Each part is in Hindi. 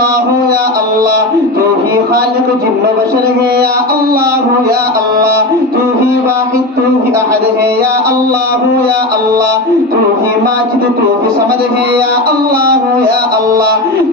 अल्लाह या अल्लाह तू ही खालिक जिन्न बशर है या अल्लाह या अल्लाह तू ही वाहिद तू ही अहद है या अल्लाह तू ही माजिद तू ही समद है या अल्लाह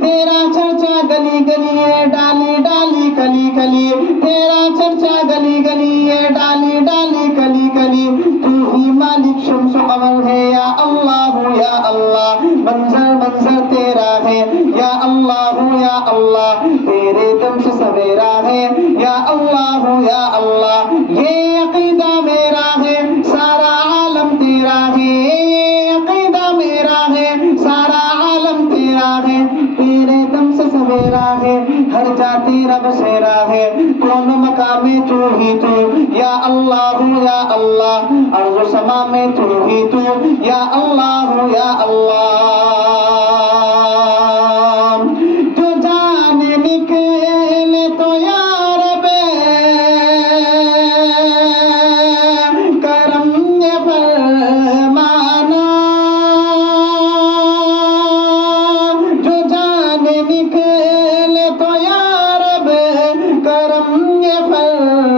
तेरा चर्चा गली गली है डाली डाली कली कली तेरा चर्चा गली गली है डाली डाली कली कली तू ही मालिक शम्स अमल है या अल्लाह मंजर मंजर तेरा है या अल्लाह तेरे दम से सवेरा है या अल्लाह ये अकीदा मेरा है सारा आलम तेरा है ये अकीदा मेरा है सारा आलम तेरा है तेरे दम से सवेरा है हर जा तेरा बसेरा है कौन मकामे तू ही तू या अल्लाह अर्ज़ समा में तू ही तू या अल्लाह जो जाने निकले तो या रब्बे करम ये फरमाना जो जाने निकले तो या रब्बे करम ये फरमाना